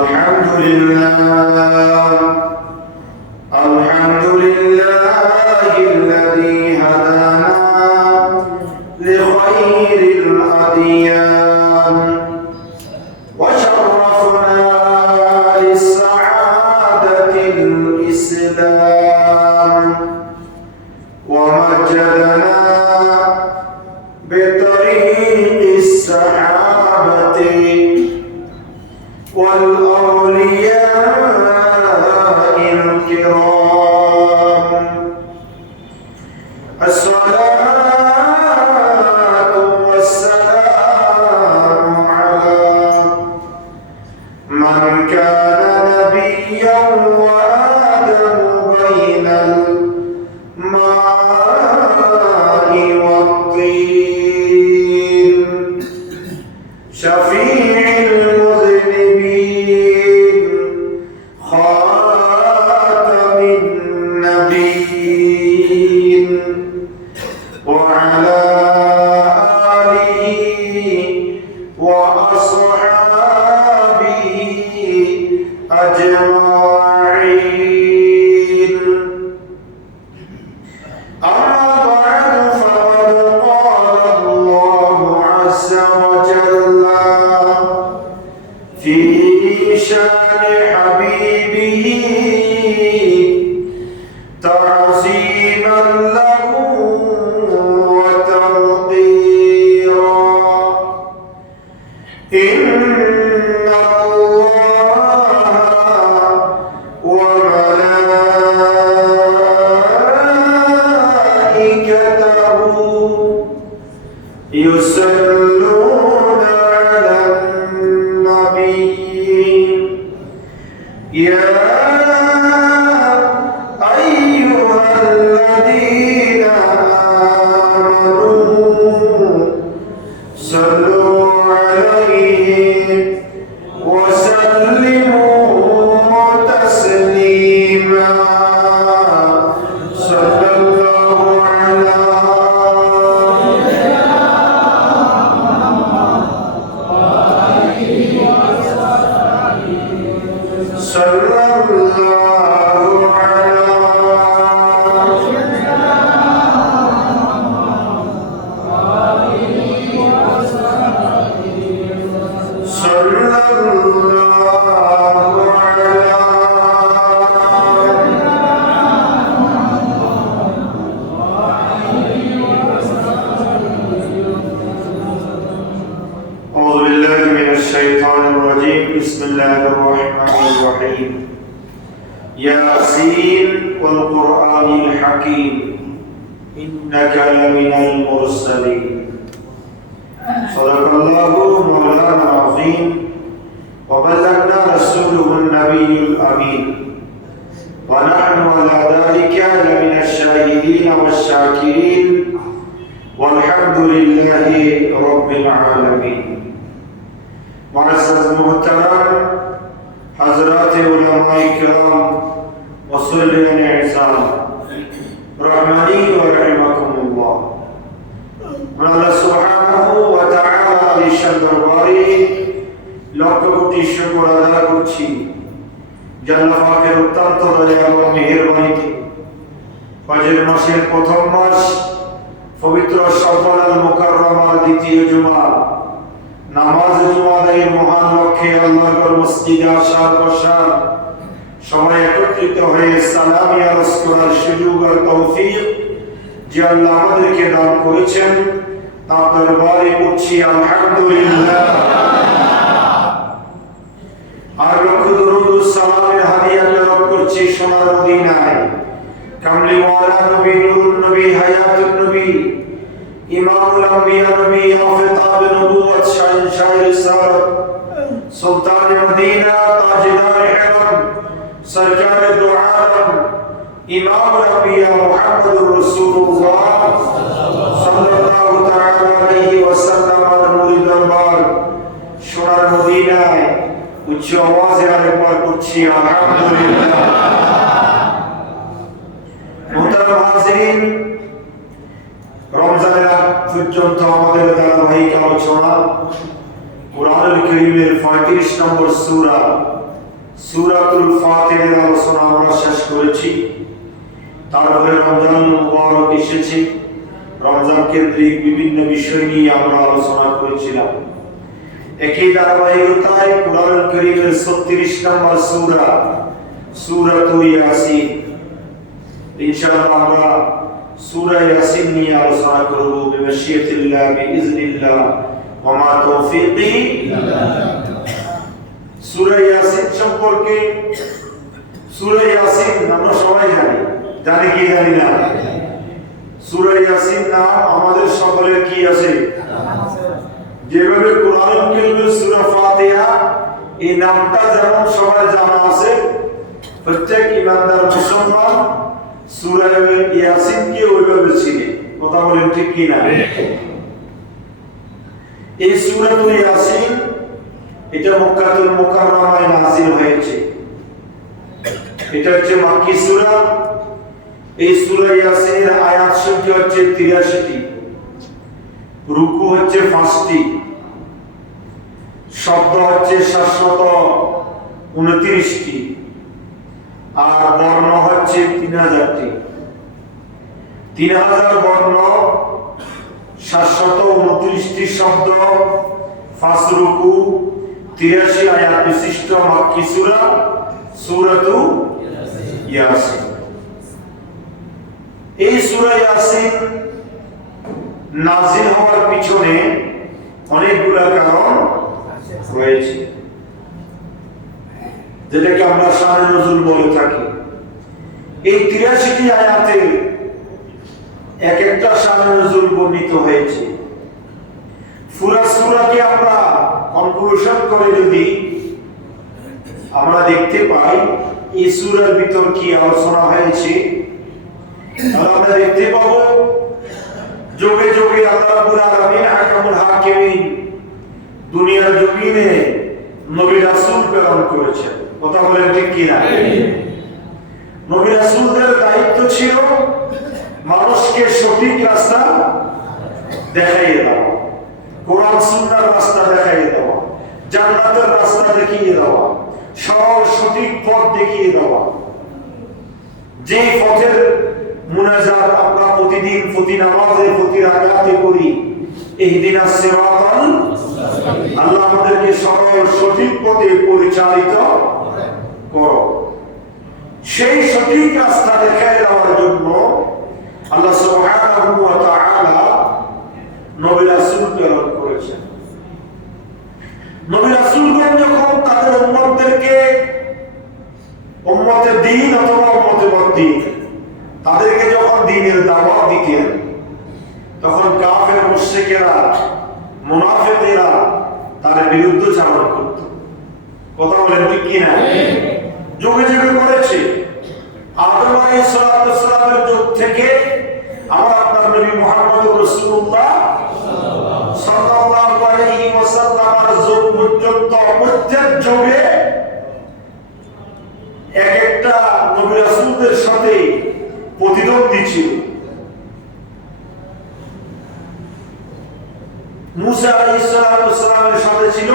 الحمد لله الذي هدانا لخير الأديان وشرفنا للسعادة الإسلام ومجدنا بطريق السحابة والأولياء الكرام الصلاة والسلام على من كان نبيا وآدم بين الماء والطين شفيع المذنبين خاتم النبيين وعلى آله وأصحابه أجمعين أما بعد فقد قال الله عز وجل في شأن حبيبه تعظيما له وتوقيرا إن الله وملائكته يصلون على النبي يا أيها الذين آمنوا صلوا عليه وسلموا تسليما صلى الله على صلى الله على صلى الله على أعوذ بالله من الشيطان الرجيم بسم الله الرحمن الرحيم ياسين والقرآن الحكيم إنك لمن المرسلين صدق الله مولانا العظيم وبلغنا رسوله النبي الأمين ونحن على ذلك لمن الشاهدين والشاكرين والحمد لله رب العالمين معزز محترم حضرات علماء کرام مسلمین اعزام رحمانی و رحمكم الله من আল্লাহ সুবহানাহু ওয়া তাআলা আলিশান দরবারে লক্ষ কোটি শুকর আদায় করছি যে আল্লাহ পাকের অত্যন্ত দয়া এবং মেহেরবানিতে ফজর মাসের প্রথম মাস পবিত্র শাওয়াল আল মুকাররমার দ্বিতীয় জুমা নামাজ জুমাদের মহান লক্ষ্যে আল্লাহর মসজিদে আসার বসার সবাই একত্রিত হয়ে সালামি আরজ করার সুযোগ আর তৌফিক যে আল্লাহ আমাদেরকে দান করেছেন তার দরবারে করছি আলহামদুলিল্লাহ। আর লক্ষ দরুদ ও সালামের হাদিয়া পেশ করছি সোনার মদিনায় কামলিওয়ালা নবী নূরুন নবী হায়াতুন নবী ইমামুল আম্বিয়া নবী আফতাব নবুয়ত শাহনশাহ রিসালাত সুলতান মদিনা তাজদার হিরম সরকার দু আলম ইমামুল আম্বিয়া মুহাম্মদুর রাসূলুল্লাহ সাল্লাল্লাহু তাআলা আলাইহি ওয়াসাল্লাম এর নূরি দরবার সোনার মদিনায় উচ্চ আওয়াজে আরেকবার করছি আলহামদুলিল্লাহ। মুহতারাম হাজিরিন, রমজানের আগ পর্যন্ত আমাদের ধারাবাহিক আলোচনা কুরআনুল কারীমের 35 নম্বর সূরা সূরাতুল ফাতিহার আলোচনা আমরা শেষ করেছি। তারপরে রমজান মুবারক এসেছে, রমজান কেন্দ্রিক বিভিন্ন বিষয় নিয়ে আমরা আলোচনা করেছিলাম। একই ধারাবাহিকতায় কুরআনুল কারীমের 36 নম্বর সূরা সূরাতুল ইয়াসিন, ইনশাআল্লাহ আমরা সূরা ইয়াসিন নিয়ে আলোচনা করব বিমাশিয়াতিল্লাহ বিইজনিল্লাহ ওয়া মা তাওফীকি ইল্লা বিল্লাহ। সূরা ইয়াসিন সম্পর্কে, সূরা ইয়াসিন আমরা সবাই জানি কি জানি না? সূরা ইয়াসিন নাম আমাদের সকলের কি আছে? যেভাবে কুরআনুল কারীমের সূরা ফাতিহা এই নামটা যেমন সবার জানা আছে, প্রত্যেক ইমানদার মুসলমান সূরা ইয়াসিনকে ওইভাবে চিনে। কথা বলেন ঠিক কি না? এই সূরাতুল ইয়াসিন এটা মক্কাতুল মুকাররমায় নাযিল হয়েছে। এটা হচ্ছে মাক্কি সূরা। এই সূরা ইয়াসিনের আয়াত সংখ্যা হচ্ছে 83টি, রুকু হচ্ছে 5টি, শব্দ হচ্ছে 729টি, আর বর্ণ হচ্ছে 3000টি। 3000 বর্ণ, 729টি শব্দ, 5 রুকু, 83 আয়াত বিশিষ্ট মাক্কি সূরা সূরাতুল ইয়াসিন। এই সূরা ইয়াসিন নাযিল হওয়ার পিছনে অনেকগুলো কারণ রয়েছে, যেটাকে আমরা শানে নজুল বলে থাকি। এই 83টি আয়াতে এক একটা শানে নজুল বর্ণিত হয়েছে। পুরা সূরাকে আমরা কনক্লুশন করে যদি আমরা দেখতে পাই এই সূরার ভিতর কি আলোচনা হয়েছে, তাহলে আমরা দেখতে পাবো যুগে যুগে আল্লাহ রাব্বুল আলামিন হাকামুল হাকিমিন দুনিয়ার জমিনে নবী রাসূল প্রেরণ করেছেন। কথা বলেন ঠিক কি না? নবী রাসূলদের দায়িত্ব ছিল মানুষকে সঠিক রাস্তা দেখাইয়ে দেওয়া, কোরআন সুন্নাহর রাস্তা দেখাইয়ে দেওয়া, জান্নাতের রাস্তা দেখিয়ে দেওয়া, সরল সঠিক পথ দেখিয়ে দেওয়া। যে পথের মুনাজাত আমরা প্রতিদিন প্রতি নামাজে প্রতি রাকাতে করি, ইহদিনাস সিরাতাল মুস্তাকিম, আল্লাহ আমাদেরকে সরল সঠিক পথে পরিচালিত করো। সেই সঠিক রাস্তা দেখায় দেওয়ার জন্য আল্লাহ সুবহানাহু ওয়া তাআলা নবী রাসূল প্রেরণ করেছেন। নবী রাসূলগণ যখন তাদের উম্মতদেরকে উম্মতে দ্বীন অথবা উম্মতে বদ্দীন তাদেরকে যখন দ্বীনের দাওয়াত দিতেন, তখন কাফের মুশরিকেরা মুনাফিকরা তাদের বিরুদ্ধাচরণ করত। কথা বলেন ঠিক কি না? যুগে যুগে করেছে। আদম আলাইহিস সালামের যুগ থেকে আমরা আপনার নবী মুহাম্মদ রাসূলুল্লাহ সাল্লাল্লাহু আলাইহি ওয়াসাল্লামের যুগ পর্যন্ত প্রত্যেক যুগে এক একটা নবী রাসূলদের সাথে প্রতিদ্বন্দ্বী ছিল। মুসা আলাইহিস সালামের সাথে ছিল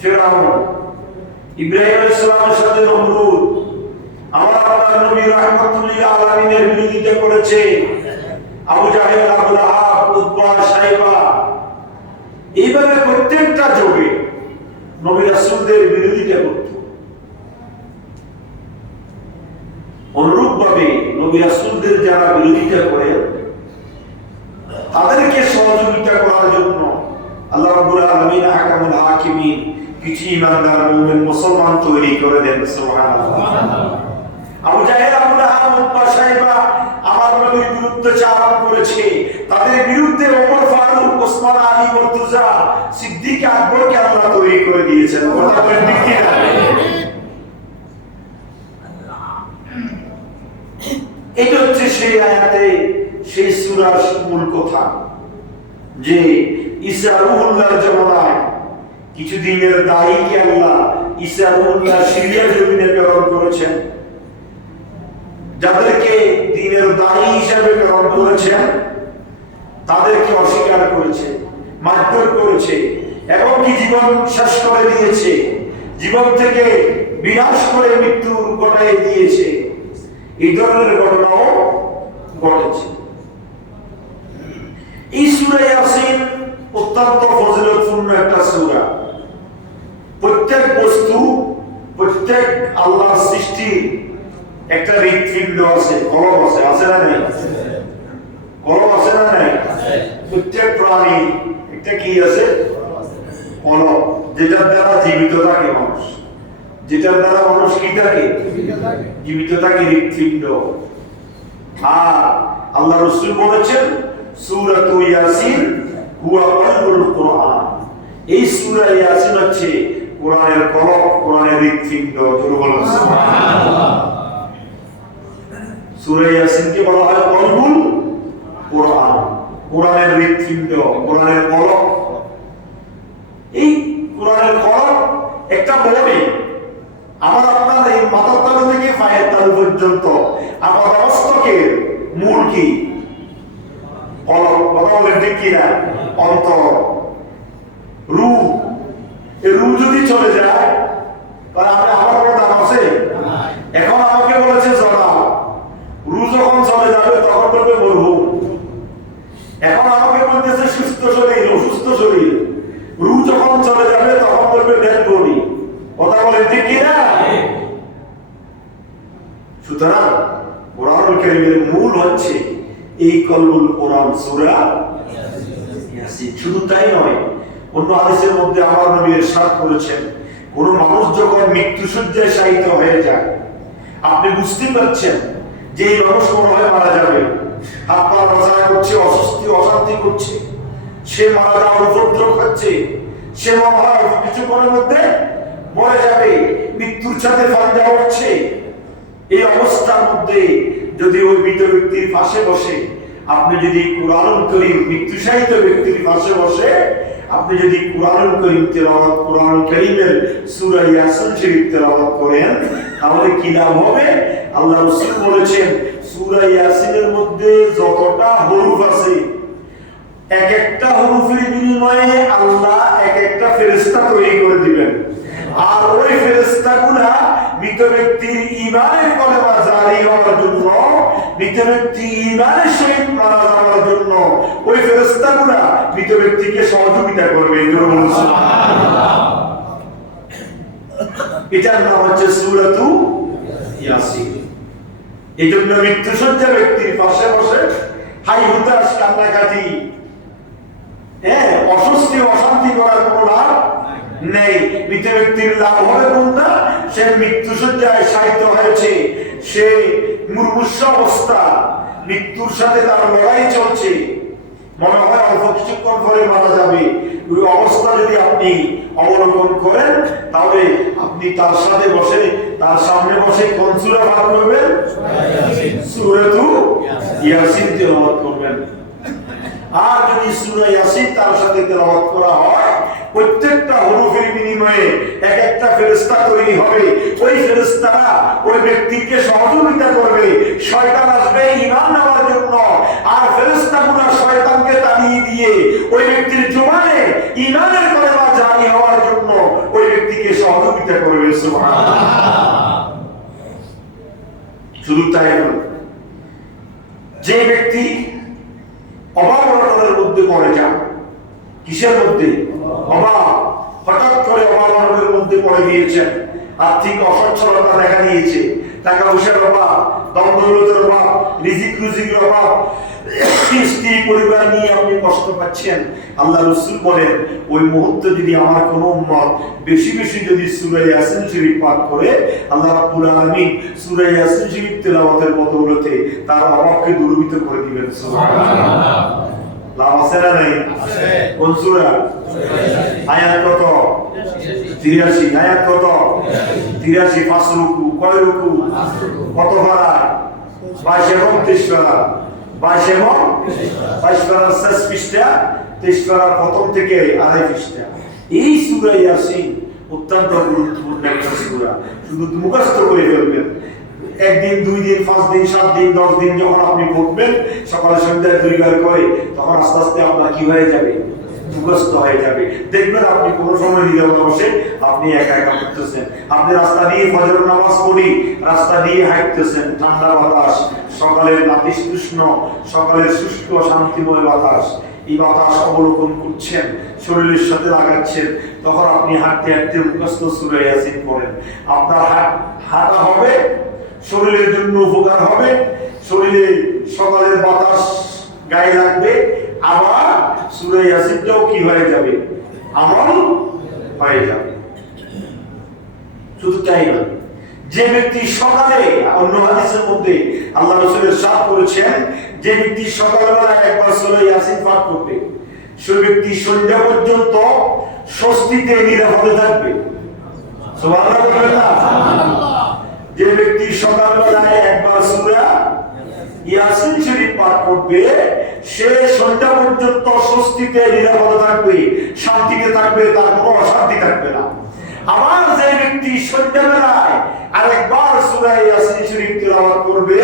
ফিরআউন, ইব্রাহিম আলাইহিস সালামের সাথে নমরুদ। আমার আপনার নবী রাহমাতুল লিল আলামিনের বিরোধিতা করেছে আবু জাহেল, আবু লাহাব, উতবা, শাইবা। এইভাবে প্রত্যেকটা যুগে নবী রাসূলদের বিরোধিতা করত। অনুরূপভাবে নবী রাসূলদের যারা বিরোধিতা করে তাদেরকে সহযোগিতা করার জন্য আল্লাহ রাব্বুল আলামিন হাকামুল হাকিমিন কিছু ইমানদার মুমিন মুসলমান তৈরি করে দেন। সুবহানাল্লাহ। আবু জাহেল, আবু লাহাব, উতবা, শাইবা আমার নবীর বিরুদ্ধে চারণ করেছে। তাদের বিরুদ্ধে ওমর ফারুক, ওসমান, আলী, মুর্তজা, সিদ্দিক, আকবরকে আল্লাহ তৈরি করে দিয়েছেন। কথা বলেন ঠিক কি না? এটা হচ্ছে সেই আয়াতে সেই সূরার মূল কথা, যে ঈসা রূহুল্লাহর জামানায় কিছু দিনের দায়ীকে আল্লাহ ঈসা রূহুল্লাহ সিরিয়া জমিনে প্রেরণ করেছেন। যাদেরকে দ্বীনের দায়ী হিসেবে প্রেরণ করেছেন তাদেরকে অস্বীকার করেছে, মারধর করেছে, এবং কি জীবন শেষ করে দিয়েছে, জীবন থেকে বিনাশ করে মৃত্যু ঘটায় দিয়েছে। এই ধরনের ঘটনাও ঘটেছে। এই সূরা ইয়াসিন অত্যন্ত ফজিলতপূর্ণ একটা সূরা। প্রত্যেক বস্তু, প্রত্যেক আল্লাহর সৃষ্টি একটা হৃৎপিণ্ড আছে, কলব আছে, আছে না নাই? কলব আছে না নাই? প্রত্যেক প্রাণী একটা কি আছে? কলব, যেটার দ্বারা জীবিত থাকে মানুষ, যেটার দ্বারা মানুষ কি থাকে? জীবিত থাকে, হৃৎপিণ্ড। আর আল্লাহ রাসূল বলেছেন সূরাতু ইয়াসিন হুয়া কলবুল কুরআন। এই সূরা ইয়াসিন হচ্ছে কোরআনের কলব, কোরআনের হৃৎপিণ্ড। জোরে বলুন সুবহানাল্লাহ। সূরা ইয়াসিনকে বলা হয় কলবুল কুরআন, কোরআনের হৃৎপিণ্ড, কোরআনের কলব। এই কোরআনের কলব একটা বডি, আমার আপনার এই মাথার তালু থেকে পায়ের তালু পর্যন্ত আমার মস্তকের মূল কি? কলব। কথা বলেন ঠিক কিনা? অন্তর, রূহ। এই রূহ যদি চলে যায় তাহলে আমার কোনো দাম আছে? এখন আমাকে বলেছে জড়াও, রূহ যখন চলে যাবে তখন বলবে মরহুম। এখন আমাকে বলতেছে সুস্থ শরীর, অসুস্থ শরীর। রূহ যখন চলে যাবে তখন বলবে ডেড বডি। কথা বলেন ঠিক কিনা? সুতরাং কোরআনুল কারীমের মূল হচ্ছে এই কলবুল কোরআন, সূরা ইয়াসিন। শুধু তাই নয়, অন্য হাদিসের মধ্যে আমার নবী ইরশাদ করেছেন, কোন মানুষ যখন মৃত্যুশয্যায় শায়িত হয়ে যায়, আপনি বুঝতে পারছেন যে এই মানুষ মনে হয় মারা যাবে, হাত পা নড়াচড়া করছে, অস্বস্তি অশান্তি করছে, সে মারা যাওয়ার উপদ্রব হচ্ছে, সে মনে হয় কিছুক্ষণের মধ্যে মরে যাবে, মৃত্যুর সাথে ফান্দা হচ্ছে। এই অবস্থার মধ্যে যদি ওই মৃত ব্যক্তির পাশে বসে আপনি যদি কোরআনুল কারীম, মৃত্যুশায়িত ব্যক্তির পাশে বসে আপনি যদি কোরআনুল কারীম তেলাওয়াত, কোরআনুল কারীমের সূরা ইয়াসিন শরীফ তেলাওয়াত করেন, তাহলে কি লাভ হবে? আল্লাহ রাসূল বলেছেন সূরা ইয়াসিনের মধ্যে যতটা হরফ আছে, এক একটা হরফের বিনিময়ে আল্লাহ এক একটা ফেরেশতা তৈরি করে দিবেন। আর ওই ফেরেশতাগুলা মৃত ব্যক্তির ঈমানের কলেমা জারি হওয়ার জন্য, মৃত ব্যক্তি ঈমানের সহিত মারা যাওয়ার জন্য ওই ফেরেশতাগুলা মৃত ব্যক্তিকে সহযোগিতা করবে। সুবহানাল্লাহ। এটার নাম হচ্ছে সূরাতু ইয়াসিন। এই জন্য মৃত্যুশয্যা ব্যক্তির পাশে বসে হাই হুতাশ, কান্নাকাটি, অস্বস্তি অশান্তি করার কোনো লাভ নেই। মৃত ব্যক্তির লাভ হবে কোনটা? সে মৃত্যুশয্যায় শায়িত হয়েছে, সে মুমূর্ষু অবস্থা, মৃত্যুর সাথে তার লড়াই চলছে, মনে হয় অল্প কিছুক্ষণ পরে মারা যাবে। ওই অবস্থা যদি আপনি অবলোকন করেন তাহলে আপনি তার সাথে বসে, তার সামনে বসে কোন সূরা পাঠ করবেন? সূরাতু ইয়াসিন তেলাওয়াত করবেন। আর যদি সূরা ইয়াসিন তার সাথে তেলাওয়াত করা হয়, প্রত্যেকটা হরফের বিনিময়ে এক একটা ফেরেশতা তৈরি হবে। ওই ফেরেশতারা ওই ব্যক্তিকে সহযোগিতা করবে, শয়তান আসবে ঈমান নেওয়ার জন্য, আর ফেরেশতাগুলো শয়তানকে তাড়িয়ে দিয়ে ওই ব্যক্তির জবানে ঈমানের কলেমা জারি হওয়ার জন্য ওই ব্যক্তিকে সহযোগিতা করবে। সুবহানাল্লাহ। শুধু তাই নয়, যে ব্যক্তি অভাব অনটনের মধ্যে পড়ে যান, কিসের মধ্যে? অভাব, হঠাৎ করে অভাব অনটনের মধ্যে পড়ে গিয়েছেন, আর্থিক অসচ্ছলতা দেখা দিয়েছে, টাকা পয়সার অভাব, দমদৌলতের অভাব, রিজিক রুজিকের অভাব, স্ত্রী পরিবার নিয়ে আপনি কষ্ট পাচ্ছেন। আল্লাহ রাসূল বলেন ওই মুহূর্তে যদি আমার কোন উম্মত বেশি বেশি যদি সূরা ইয়াসিন শরীফ পাঠ করে, আল্লাহ রাব্বুল আলামিন সূরা ইয়াসিন শরীফ তেলাওয়াতের বদৌলতে তার অভাবকে দূরীভূত করে দিবেন। সুবহানাল্লাহ। লাভ আছে না নাই? আছে। কোন সূরা? আয়াত কত? 83। আয়াত কত? 83। 5 রুকু, কয় রুকু? কত পারা? 22 এবং 23 পারা। 22 এবং 22 পারার শেষ পৃষ্ঠা, 23 পারার প্রথম থেকে আড়াই পৃষ্ঠা। এই সূরা ইয়াসিন অত্যন্ত গুরুত্বপূর্ণ একটা সূরা। শুধু মুখস্থ করে ফেলবেন, একদিন, 2 দিন, 5 দিন, 7 দিন, 10 দিন যখন আপনি পড়বেন, সকালে সন্ধ্যায় 2 বার করে, তখন আস্তে আস্তে আপনার কি হয়ে যাবে? মুখস্থ হয়ে যাবে। দেখবেন আপনি কোনো সময় নীরবে বসে আপনি একা একা করতেছেন, আপনি রাস্তা দিয়ে ফজর নামাজ পড়ি রাস্তা দিয়ে হাঁটতেছেন, ঠান্ডা বাতাস, সকালের নাতিশীতোষ্ণ, সকালের শুষ্ক শান্তিময় বাতাস, এই বাতাস অবলোকন করছেন, শরীরের সাথে লাগাচ্ছেন, তখন আপনি হাঁটতে হাঁটতে মুখস্থ সূরা ইয়াসিন পড়েন। আপনার হাঁটা হবে, শরীরের জন্য উপকার হবে, শরীরে সকালের বাতাস গায়ে লাগবে, আবার সূরা ইয়াসিনটাও কি হয়ে যাবে, আমল হয়ে যাবে। শুধু তাই না, যে ব্যক্তি সকালে, অন্য হাদিসের মধ্যে আল্লাহ রাসূল ইরশাদ করেছেন, যে ব্যক্তি সকালবেলা একবার সূরা ইয়াসিন পাঠ করবে, সে ব্যক্তি সন্ধ্যা পর্যন্ত স্বস্তিতে নিরাপদে থাকবে। সুবহানাল্লাহ বলবেন না? যে ব্যক্তি সকালবেলা একবার সূরা ইয়াসিন শরীফ পাঠ করবে, সে সন্ধ্যা পর্যন্ত স্বস্তিতে নিরাপদে থাকবে, শান্তিতে থাকবে, তার কোনো অশান্তি থাকবে না। আবার যে ব্যক্তি সন্ধ্যাবেলায় আরেকবার সূরা ইয়াসিন শরীফ তিলাওয়াত করবে,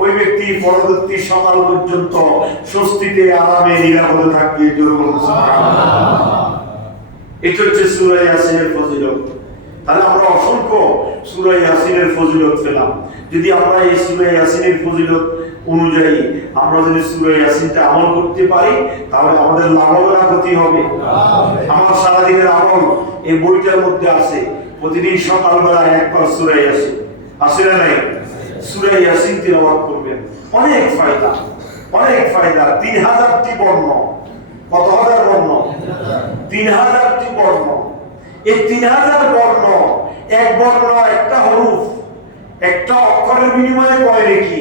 ওই ব্যক্তি পরবর্তী সকাল পর্যন্ত স্বস্তিতে আরামে নিরাপদে থাকবে। জোরে বলুন সুবহানাল্লাহ। এটা হচ্ছে সূরা ইয়াসিনের ফজিলত। তাহলে আমরা অসংখ্য সূরা ইয়াসিনের ফজিলত পেলাম। যদি আমরা এই সূরা ইয়াসিনের ফজিলত অনুযায়ী আমরা যদি সূরা ইয়াসিনটা আমল করতে পারি, তাহলে আমাদের লাভ হবে না ক্ষতি হবে? আমার সারাদিনের আমল এই বইটার মধ্যে আছে। প্রতিদিন সকালবেলা একবার সূরা ইয়াসিন, আছে না নাই? সূরা ইয়াসিন তিলাওয়াত করবেন, অনেক ফায়দা, অনেক ফায়দা। 3000টি বর্ণ, কত হাজার বর্ণ? 3000টি বর্ণ। এই 3000 বর্ণ, এক বর্ণ একটা হরফ, একটা অক্ষরের বিনিময়ে কয় নাকি?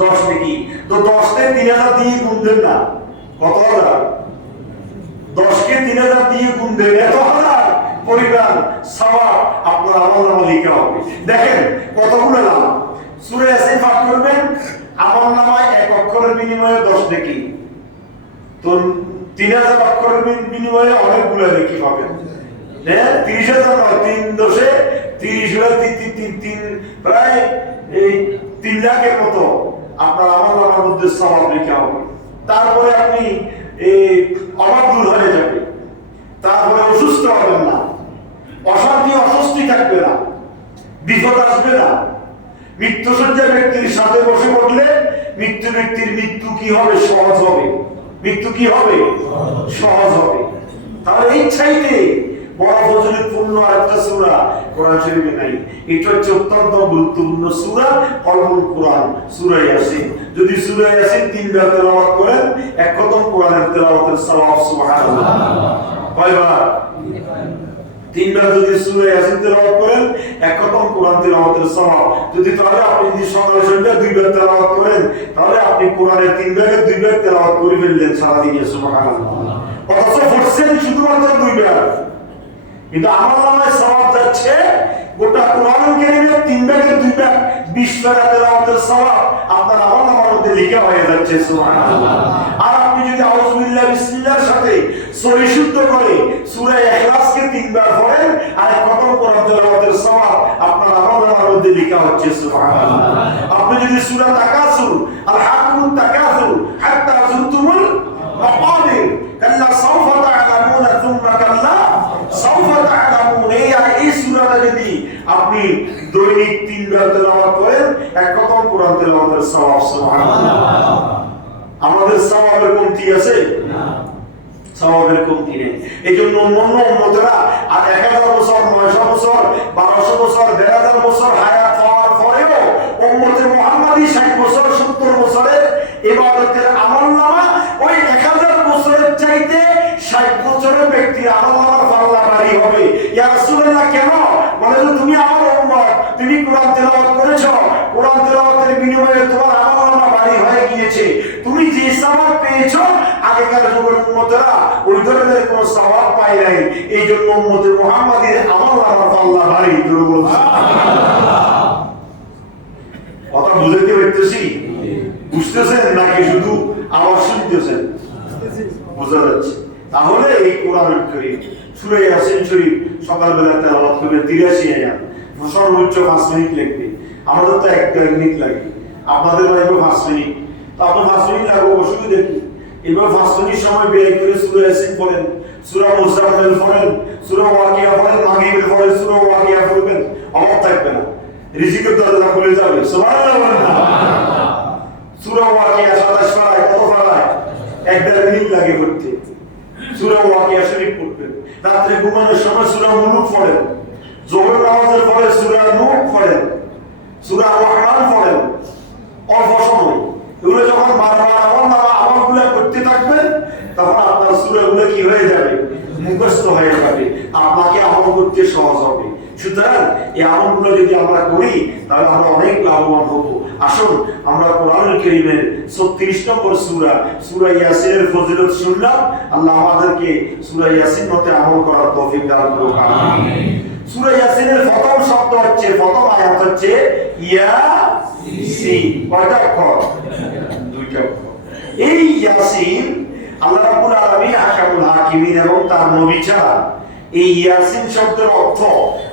10 নাকি? তো 10 কে 3000 দিয়ে গুণ দেন না, কত হাজার? 10 কে 3000 দিয়ে গুণ দেন, এত হাজার পরিমাণ সওয়াব আপনার আমলনামায় লেখা হবে। দেখেন কতগুলো লাভ। সূরা ইয়াসিন পাঠ করবেন, আমলনামায় এক অক্ষরের বিনিময়ে 10 নাকি, তো 3000 অক্ষরের বিনিময়ে অনেকগুলো নাকি পাবেন। 30,000 নয়, 3 দশে 30 হলে 3 প্রায় এই 3 লাখের মতো আপনার আমলনামার মধ্যে সওয়াব লেখা হবে। তারপরে আপনি এই অভাব দূর হয়ে যাবে, তারপরে অসুস্থ হবেন না, অশান্তি অস্বস্তি থাকবে না, বিপদ আসবে না। মৃত্যুশয্যা ব্যক্তির সাথে বসে পড়লে মৃত্যু ব্যক্তির মৃত্যু কি হবে? সহজ হবে। মৃত্যু কি হবে? সহজ হবে। তাহলে এই চাইতে বড় ফজিলতপূর্ণ আরেকটা সূরা কোরআন শরীফে নাই। এটা হচ্ছে অত্যন্ত গুরুত্বপূর্ণ সূরা, কলমুল কোরআন, সূরা ইয়াসিন। যদি সূরা ইয়াসিন 3 বার তেলাওয়াত করেন, এক খতম কোরআনের তেলাওয়াতের সওয়াব। সুবহানাল্লাহ। কয়বার? 3 বার যদি সূরা ইয়াসিন তেলাওয়াত করেন, এক খতম কোরআন তেলাওয়াতের সওয়াব। যদি তাহলে আপনি যদি সকালে সন্ধ্যা 2 বার তেলাওয়াত করেন, তাহলে আপনি কোরআনের 3 ভাগের 2 ভাগ তেলাওয়াত করে ফেললেন সারা দিনে। সুবহানাল্লাহ। অথচ পড়ছেন শুধুমাত্র 2 বার, কিন্তু আমলনামায় সওয়াব যাচ্ছে গোটা কোরআনুল কারীমের 3 ভাগের 2 ভাগ 20 পারা তেলাওয়াতের সওয়াব আপনার আমলনামার মধ্যে লেখা হয়ে যাচ্ছে। সুবহানাল্লাহ। আর আপনি যদি আউযু বিল্লাহি বিসমিল্লাহর সাথে সহি শুদ্ধ করে সূরা ইখলাসকে 3 বার পড়েন, আর কত কোরআন তেলাওয়াতের সওয়াব আপনার আমলনামার মধ্যে লেখা হচ্ছে। সুবহানাল্লাহ। আপনি যদি সূরা তাকাসুর, আল হাকুমুত তাকাসুর হাত্তা যুরতুমুল মাকাবির, কাল্লা সাওফা তা'লামুনা সুম্মা কাল্লা সাওফা তা'লামুন, এই সূরাটা যদি আপনি দৈনিক 3 বার তেলাওয়াত করেন, এক খতম কোরআন তেলাওয়াতের সওয়াব। সুবহানাল্লাহ। আমাদের সওয়াবের কমতি আছে না? সওয়াবের কমতি নেই। এইজন্য অন্যান্য উম্মতেরা আর 1000 বছর, 900 বছর, 1200 বছর, 1000 বছর হায়াত হওয়ার পরেও উম্মতে মুহাম্মাদী 60 বছর, 70 বছরের ইবাদতের আমলনামা ওই 1000 বছরের চাইতে 60 বছরের ব্যক্তির আমলনামার পাল্লা ভারী হবে। ইয়া রাসূলুল্লাহ, কেন? বলে যে তুমি আমার উম্মত, তুমি কোরআন তেলাওয়াত করেছো, কোরআন তেলাওয়াতের বিনিময়ে তোমার আমলনামা ভারী হয়ে গিয়েছে। তুমি যে সওয়াব পেয়েছো, আগেকার যুগের উম্মতেরা ওই ধরনের কোনো সওয়াব পায় নাই। এই জন্য উম্মতে মুহাম্মাদীর আমলনামার পাল্লা ভারী। কথা বুঝতে পারতেছি? বুঝতেছেন নাকি শুধু আওয়াজ শুনতেছেন? বোঝা যাচ্ছে। তাহলে এই কোরআনুল কারীম সূরা ইয়াসিন শরীফ সকালবেলা তেলাওয়াত করবে 83,000, সর্বোচ্চ 5 মিনিট লাগবে। আমাদের তো 1 মিনিট লাগে, আপনাদের লাগবে 5 মিনিট। তো আপনি 5 মিনিট লাগবে, অসুবিধা কি? এবার 5 মিনিট সময় ব্যয় করে সূরা ইয়াসিন পড়েন, সূরা মুজাম্মিল পড়েন, সূরা ওয়াকিয়া পড়েন, মাগরিবের পরে সূরা ওয়াকিয়া পড়বেন, অভাব থাকবে না, রিজিকের দরজা খুলে যাবে। সুবহানাল্লাহ। সূরা ওয়াকিয়া 27 পারায় কত পারায়? 1.5 মিনিট লাগে পড়তে। সূরা ওয়াকিয়া শরীফ পড়বেন। রাতে ঘুমানোর সময় সূরা মুলুক পড়েন, যোহর নামাজের পরে সূরা নূহ পড়েন, সূরা রহমান পড়েন। অল্প সময় এগুলো যখন বারবার আমলগুলো করতে থাকবেন তখন আপনার সূরাগুলো কি হয়ে যাবে? মুখস্থ হয়ে যাবে, আপনাকে আমল করতে সহজ হবে। সুতরাং এই আমলগুলো যদি আমরা করি তাহলে আমরা অনেক লাভবান হব। আসুন আমরা কোরআনুল কারীমের 36 নম্বর সূরা সূরা ইয়াসিনের ফজিলত শুনলাম। আল্লাহ আমাদেরকে সূরা ইয়াসিন মতে আমল করার তৌফিক দান করুন। আমিন। সূরা ইয়াসিনের প্রথম শব্দ হচ্ছে, প্রথম আয়াত হচ্ছে ইয়াসিন। কয়টা অক্ষর? 2টা অক্ষর। এই ইয়াসিন আল্লাহ রাব্বুল আলামিন আহকামুল হাকিমিন এবং তার নবী ছাড়া, এই ইয়াসিন শব্দের অর্থ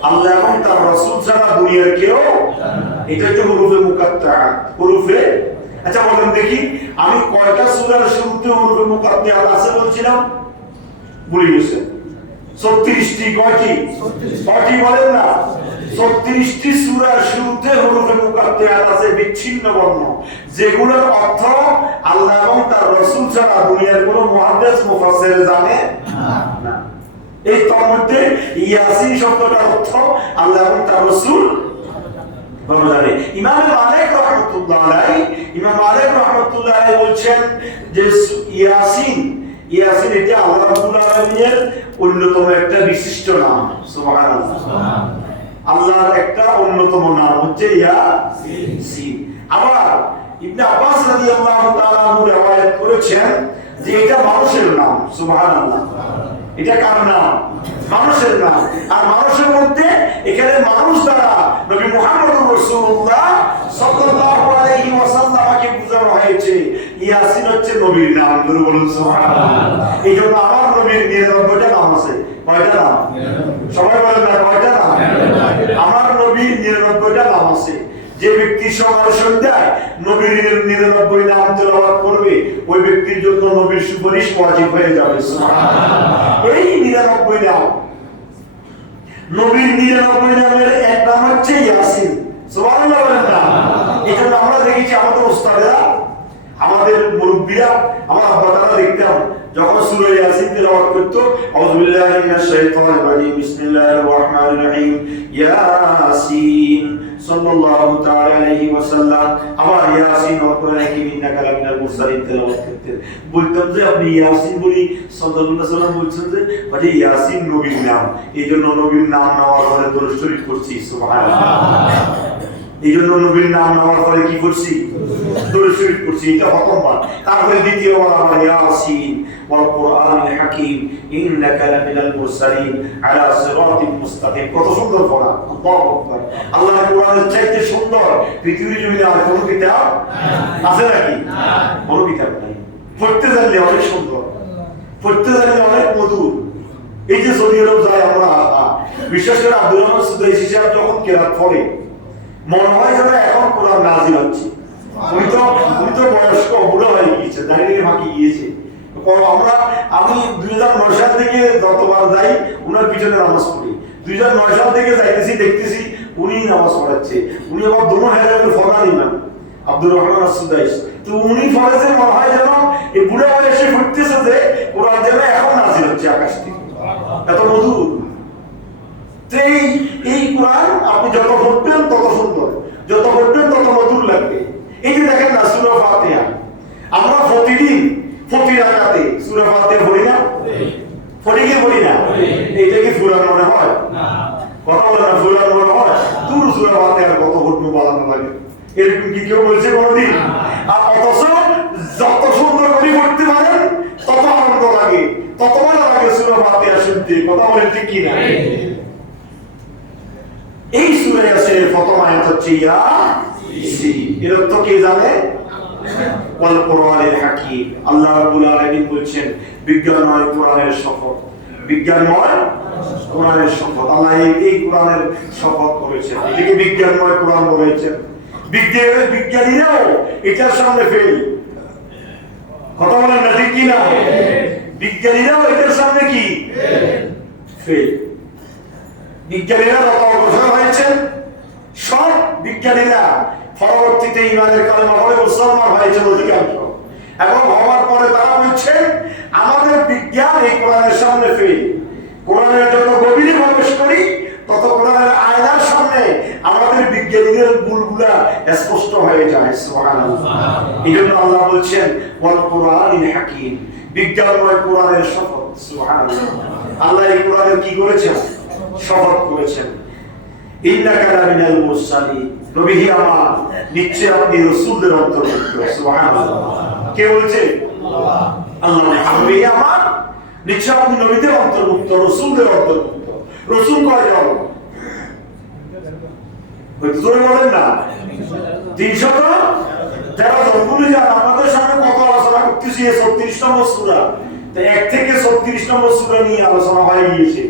আল্লাহ এবং তার রাসূল ছাড়া দুনিয়ার কেউ, এটা হচ্ছে হুরুফে মুকাত্তাআত, হুরুফে। আচ্ছা বলেন দেখি, আমি কয়টা সূরার শুরুতে হুরুফে মুকাত্তাআত আছে বলছিলাম? ভুলে গেছেন? 36টি। কয়টি? 36টি বলেন না? 36টি সূরার শুরুতে হুরুফে মুকাত্তাআত আছে, বিচ্ছিন্ন বর্ণ, যেগুলোর অর্থ আল্লাহ এবং তার রাসূল ছাড়া দুনিয়ার কোনো মুহাদ্দিস মুফাসসির জানে না। এই তার মধ্যে ইয়াসিন শব্দটার অর্থ আল্লাহ এবং তার রাসূল ভালো জানে। ইমাম মালিক রাহমাতুল্লাহ আলাইহি, ইমাম মালিক রাহমাতুল্লাহ আলাইহি বলছেন যে ইয়াসিন, ইয়াসিন এটা আল্লাহ রাব্বুল আলামিনের অন্যতম একটা বিশিষ্ট নাম। সুবহানাল্লাহ। আল্লাহর একটা অন্যতম নাম হচ্ছে ইয়াসিন। আবার ইবনে আব্বাস রাদিয়াল্লাহু তাআলা আনহু riwayat করেছেন যে এটা মানুষের নাম। সুবহানাল্লাহ। এটা কার নাম? মানুষের নাম। আর মানুষের মধ্যে এখানে মানুষ দ্বারা নবী মুহাম্মদুর রাসূলুল্লাহ সাল্লাল্লাহু আলাইহি ওয়াসাল্লামকে বোঝানো হয়েছে ইয়াসিন হচ্ছে নবীর নাম। বলুন সুবহানাল্লাহ। এইজন্য আমার নবীর 99টা নাম আছে। কয়টা নাম? সবাই বলেন না কয়টা নাম? আমার নবীর 99টা নাম আছে। যে ব্যক্তি সকাল সন্ধ্যায় নবীর 99 নাম তেলাওয়াত করবে ওই ব্যক্তির জন্য নবীর সুপারিশ ওয়াজিব হয়ে যাবে। সুবহানাল্লাহ। এই 99 নাম, নবীর 99 নামের এক নাম হচ্ছে ইয়াসিন। সুবহানাল্লাহ বলেন না? এজন্য আমরা দেখেছি আমাদের ওস্তাদেরা, আমাদের মুরব্বিরা, আমার আব্বারা দেখতাম যখন সূরা ইয়াসিন তেলাওয়াত করত, আউযু বিল্লাহি মিনাশ শাইতানির রাজিম, বিসমিল্লাহির রহমানির রহিম, ইয়াসিন সাল্লাল্লাহু তাআলা আলাইহি ওয়াসাল্লাম। আবার ইয়াসিন ওয়া কুরআনিল হাকীম ইন্নাকা লামিনাল মুরসালিন তেলাওয়াত করতেন। বলতাম যে আপনি ইয়াসিন বলি সাল্লাল্লাহু আলাইহি ওয়াসাল্লাম বলছেন যে মানে ইয়াসিন নবীর নাম, এইজন্য নবীর নাম নেওয়ার পরে দরুদ শরীফ পড়ছি। সুবহানাল্লাহ। এইজন্য নবীর নাম নেওয়ার পরে কি করছি? দরুদ শরীফ পড়ছি। এটা প্রথমবার। তারপরে দ্বিতীয়বার আবার ইয়াসিন ওয়াল কুরআনিল হাকীম ইন্নাকা লামিনাল মুরসালিন আলা সিরাতিন মুস্তাকিম। কত সুন্দর পড়া! আল্লাহু আকবার। আল্লাহর কোরআনের চাইতে সুন্দর পৃথিবীর জমিনে আর কোনো কিতাব আছে নাকি? না, কোনো কিতাব নাই। পড়তে জানলে অনেক সুন্দর, পড়তে জানলে অনেক মধুর। এই যে সৌদি আরব যায় আমরা, বিশেষ করে আব্দুর রহমান সুদাইসি সাহেব যখন কেরাত পড়ে মনে হয় যেন এখন কোরআন নাযিল হচ্ছে। উনি তো বয়স্ক, বুড়ো হয়ে গিয়েছে, দাঁড়িয়ে ফাঁকি গিয়েছে। আমি 2009 সাল থেকে যতবার যাই উনার পিছনে নামাজ পড়ি। 2009 সাল থেকে যাইতেছি, দেখতেছি উনি নামাজ পড়াচ্ছে। উনি আবার দোনো হাজারের ফরমান ইমাম আব্দুর রহমান সুদাইস। তো উনি ফরেছে মনে হয় যেন এই বুড়ো বয়সে ঘুরতেছে যে কোরআন যেন এখন নাযিল হচ্ছে আকাশ থেকে, এত মধুর। এই কোরআন আপনি যত পড়বেন তত সুন্দর, যত পড়বেন তত মধুর লাগবে। এই যে দেখেন না সূরা ফাতিহা, আমরা প্রতিদিন প্রতি রাকাতে সূরা ফাতিহা পড়ি না? পড়ি কি পড়ি না? এইটা কি ফুরান মনে হয়? না। কথা বলে না ফুরান মনে হয়? দূর সূরা ফাতিহার কত ঘটনা বানানো লাগে, এরকম কি কেউ বলছে কোনোদিন? আর অথচ যত সুন্দর করে পড়তে পারেন তত আনন্দ লাগে, তত ভালো লাগে সূরা ফাতিহা শুনতে। কথা বলেন ঠিক কি না? এই সূরা ইয়াসিনের প্রথম আয়াত হচ্ছে ইয়াসিন। এর অর্থ কে জানে? ওয়াল কুরআনিল হাকীম। আল্লাহ রাব্বুল আলামিন বলছেন বিজ্ঞানময় কোরআনের শপথ, বিজ্ঞানময় কোরআনের শপথ। আল্লাহ এই কোরআনের শপথ করেছেন, এটাকে বিজ্ঞানময় কোরআন বলেছেন। বিজ্ঞানীরাও এটার সামনে ফেল। কথা বলেন না ঠিক কি না? বিজ্ঞানীরাও এদের সামনে কি ফেল। বিজ্ঞানীরা যত অগ্রসর হয়েছে, সব বিজ্ঞানীরা পরবর্তীতে ইমানের কালেমা পড়ে মুসলমান হয়েছে অধিকাংশ, এবং হওয়ার পরে তারা বলছে আমাদের বিজ্ঞান এই কোরআনের সামনে ফেল। কোরআনের যত গভীরে প্রবেশ করি তত কোরআনের আয়নার সামনে আমাদের বিজ্ঞানীদের ভুলগুলা স্পষ্ট হয়ে যায়। সুবহানাল্লাহ। এইজন্য আল্লাহ বলছেন ওয়াল কুরআনিল হাকীম, বিজ্ঞানময় কোরআনের শপথ। সুবহানাল্লাহ। আল্লাহ এই কোরআনের কি করেছেন? শপথ করেছেন। ইন্নাকা লামিনাল মুরসালিন, নবী আমার, নিশ্চয় আপনি রাসূলদের অন্তর্ভুক্ত। সুবহানাল্লাহ। কে বলছে? আল্লাহ। আল্লাহ নবী আমার, নিশ্চয় আপনি নবীদের অন্তর্ভুক্ত, রাসূলদের অন্তর্ভুক্ত। রাসূল কয়জন? জোরে বলেন না। 313 ভুলে যান। আমাদের সামনে কত আলোচনা করতেছি 36 নম্বর সূরা, তো 1 থেকে 36 নম্বর সূরা নিয়ে আলোচনা হয়ে গিয়েছে,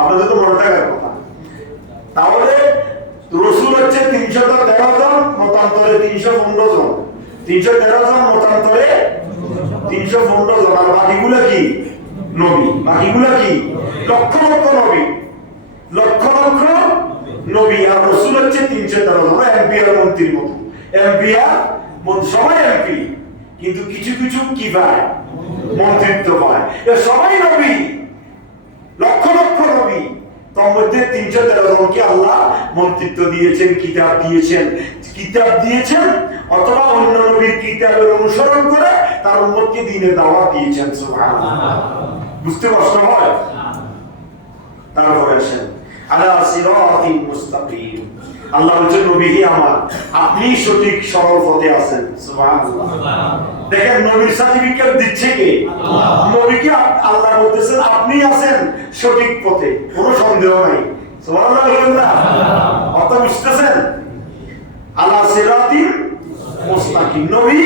আপনাদের তো মনে থাকার কথা। তাহলে রাসূল হচ্ছে 313 জন, মতান্তরে 315 জন। 313 জন মতান্তরে 315 জন, আর বাকিগুলো কি? নবী। বাকিগুলো কি? লক্ষ লক্ষ নবী, লক্ষ লক্ষ নবী। আর রাসূল হচ্ছে 313 জন, এমপিআর মন্ত্রীর মতো। এমপিআর সবাই এমপি, কিন্তু কিছু কিছু কি পায়? মন্ত্রিত্ব পায়। সবাই নবী, লক্ষ লক্ষ নবী। তার মধ্যে 313 জনকে আল্লাহ মন্ত্রিত্ব দিয়েছেন, কিতাব দিয়েছেন। কিতাব দিয়েছেন অথবা অন্য নবীর কিতাবের অনুসরণ করে তার উম্মতকে দ্বীনের দাওয়াত দিয়েছেন। সুবহানাল্লাহ। বুঝতে কষ্ট হয়? তারপরে আসেন আলা সিরাতিন মুস্তাকিম, আল্লাহ বলেন নবী আমার, আপনি সঠিক সরল পথে আছেন। সুবহানাল্লাহ। দেখেন নবীর সার্টিফিকেট দিচ্ছে কে? আল্লাহ। নবীকে আল্লাহ বলতেছেন আপনি আছেন সঠিক পথে, কোনো সন্দেহ নাই। সুবহানাল্লাহ বলেন না? অত বুঝতেছেন? আলা সিরাতিন মুস্তাকিম, নবী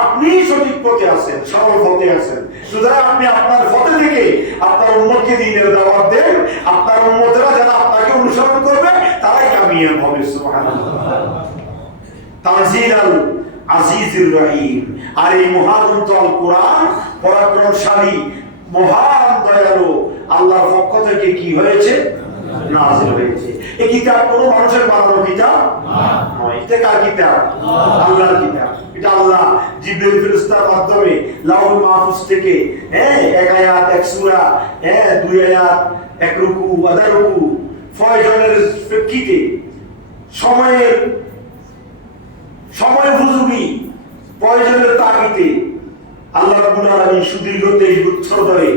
আপনি সঠিক পথে আছেন, সরল পথে আছেন। সুতরাং আপনি আপনার পথে থেকে আপনার উম্মতকে দ্বীনের দাওয়াত দেন। আপনার উম্মতেরা যারা আপনাকে অনুসরণ করবে তারাই কামিয়াব হবে। সুবহানাল্লাহ। তানজিলাল আজিজির রহিম, আর এই মহাগ্রন্থ আল কোরআন পরাক্রমশালী মহান দয়ালু আল্লাহর পক্ষ থেকে কি হয়েছে? নাযিল হয়েছে। এই কিতাব কোনো মানুষের বানানো কিতাব নয়, এটা কার কিতাব? আল্লাহর কিতাব। এটা আল্লাহ জিবরিল ফেরেশতার মাধ্যমে লাউহুল মাহফুজ থেকে এক আয়াত, এক সূরা, 2 আয়াত, এক রুকু, আধা রুকু, প্রয়োজনের প্রেক্ষিতে সময় উপযোগী প্রয়োজনের তাগিদে আল্লাহ রাব্বুল আলামিন সুদীর্ঘ 23 বছর ধরে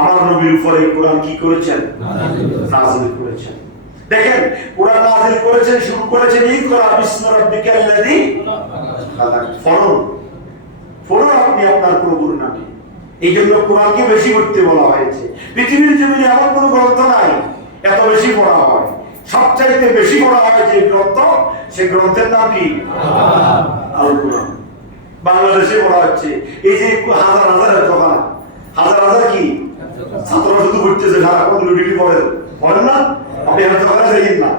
আমার নবীর উপরে কোরআন কি করেছেন? নাযিল করেছেন। দেখেন কোরআন নাযিল করেছেন, শুরু করেছেন ইকরা বিসমি রাব্বিকাল্লাযী খালাক। পড়ুন আপনি আপনার প্রভুর নামে। এই জন্য কোরআনকে বেশি পড়তে বলা হয়েছে। পৃথিবীর জমিনে এমন কোনো গ্রন্থ নাই এত বেশি পড়া হয়। সবচাইতে বেশি পড়া হয় যে গ্রন্থ, সে গ্রন্থের নাম কি? আল কোরআন। বাংলাদেশে পড়া হচ্ছে এই যে হাজার হাজার দোকান, হাজার হাজার কি ছাত্ররা শুধু পড়তেছে, সারাক্ষণ লুডিটি পড়েন না? আপনি এত দোকানে যাইন না,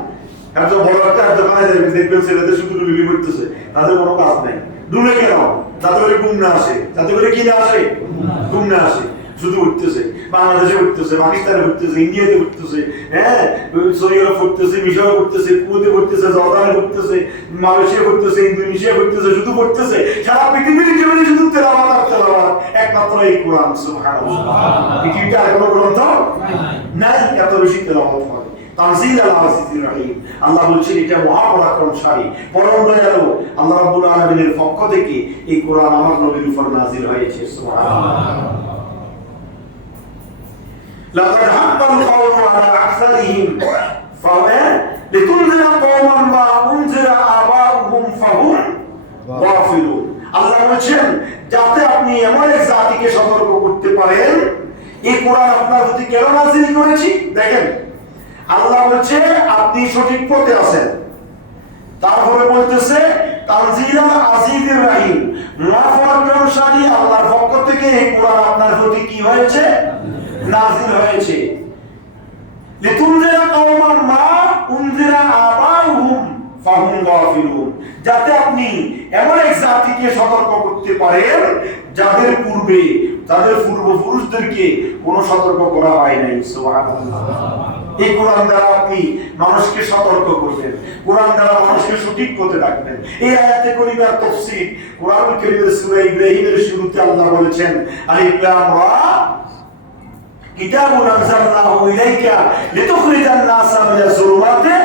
এত বড় একটা দোকানে যাবেন, দেখবেন ছেলেদের শুধু লুডি পড়তেছে, তাদের কোনো কাজ নাই। ডুলে কেন? যাতে করে ঘুম না আসে, যাতে করে কি না আসে? ঘুম না আসে। শুধু উঠতেছে, বাংলাদেশে উঠতেছে, পাকিস্তানে উঠতেছে, ইন্ডিয়াতে উঠতেছে, সৌদি আরব উঠতেছে, মিশরে উঠতেছে, কুয়েতে উঠতেছে, জর্দানে উঠতেছে, মালয়েশিয়া উঠতেছে, ইন্দোনেশিয়া উঠতেছে, শুধু উঠতেছে। সারা পৃথিবীর জীবনে শুধু তেলাওয়াত আর তেলাওয়াত, একমাত্র এই কোরআন। সুবহানাল্লাহ। পৃথিবীতে আর কোনো গ্রন্থ নাই এত বেশি তেলাওয়াত হয়। তানজিল আল আজিজির রহিম, আল্লাহ বলছেন এটা মহাপরাক্রমশালী পরম দয়ালু আল্লাহ রাব্বুল আলামিনের পক্ষ থেকে এই কোরআন আমার নবীর উপর নাযিল হয়েছে। সুবহানাল্লাহ। লাকাদ হাক্কাল কাওলু আলা আকসারিহিম লিতুনজিরা কওমান মা উনজিরা আবাউহুম ফাহুম গাফিলুন। আল্লাহ বলেন যাতে আপনি এমন এক জাতিকে সতর্ক করতে পারেন, এই কোরআন আপনার প্রতি কেন নাযিল করেছি। দেখেন আল্লাহ বলছে আপনি সঠিক পথে আছেন, তারপরে বলতেছে তানজিলাল আজিজির রহিম, মহাপরাক্রমশালী আল্লাহর পক্ষ থেকে এই কোরআন আপনার প্রতি কি হয়েছে? নাযিল হয়েছে। লিতুনজিরা কওমান মা উনজিরা আবাউহুম হুম গাফিলুন, যাতে আপনি এমন এক জাতিকে সতর্ক করতে পারেন যাদের পূর্বে তাদের পূর্বপুরুষদেরকে কোনো সতর্ক করা হয় নাই। সুবহানাল্লাহ। এই কোরআন দ্বারা আপনি মানুষকে সতর্ক করবেন, কোরআন দ্বারা মানুষকে সঠিক পথে ডাকবেন। এই আয়াতে কারিমার তাফসীর কোরআনুল কারীমের সূরা ইব্রাহিমের শুরুতে আল্লাহ বলেছেন আলিফ লাম রা কিতাবুন আনজালনাহু ইলাইকা লিতুখরিজান নাসা মিনাজ যুলুমাতি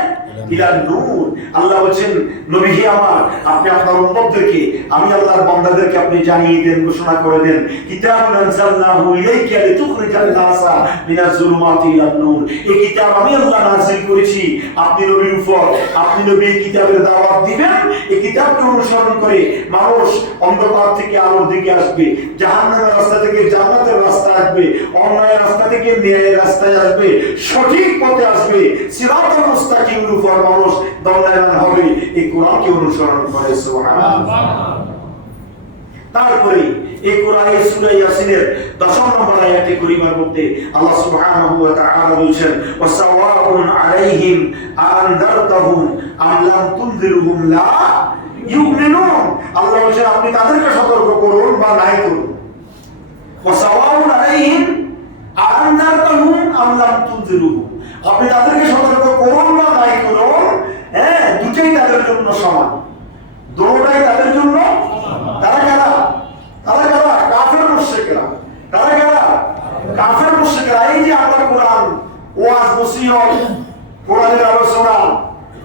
ইলান নূর। আল্লাহ বলেন নবী হে আমার, আপনি আপনার উম্মতদেরকে, আমি আল্লাহর বান্দাদেরকে আপনি জানিয়ে দেন, ঘোষণা করে দেন, কিতাবুন আনজালনাহু ইলাইকা লিতুখরিজান নাসা মিনাজ যুলুমাতি ইলান নূর। এই কিতাব আমি আল্লাহ নাযিল করেছি আপনি নবীর উপর, আপনি নবী এই কিতাবের দাওয়াত দিবেন। এই কিতাবকে অনুসরণ করে মানুষ অন্ধকার থেকে আলোর দিকে আসবে, জাহান্নামের রাস্তা থেকে জান্নাতের রাস্তা আসবে, অন্যায়ের রাস্তা থেকে ন্যায়ের রাস্তায় আসবে, সঠিক পথে আসবে, সিরাতাল মুস্তাকিমের উপর মানুষ দণ্ডায়মান হবে এই কোরআনকে অনুসরণ করে। সুবহানাল্লাহ। তারপরে এই কোরআনে সূরা ইয়াসিনের 10 নম্বর আয়াতে কারিমার মধ্যে আল্লাহ সুবহানাহু ওয়া তাআলা বলেছেন ওয়াসাওয়াউন আলাইহিম আনদারতাহুম আম লাম তুনজিরহুম লা ইউমিনুন। আল্লাহ বলেন আপনি তাদেরকে সতর্ক করুন বা নাই করুন। ওয়াসাওয়াউন আলাইহিম আনদারতাহুম আম লাম তুনজিরহুম, আপনি তাদেরকে সতর্ক করুন বা নাই করুন, হ্যাঁ, দুটোই তাদের জন্য সমান, দুটোটাই তাদের জন্য। তারা কারা? তারা কারা? কাফের মুশরিকরা। তারা কারা? কাফের মুশরিকরা। এই যে আমরা কোরআন ওয়াজ নসিহত কোরআনের আলোচনা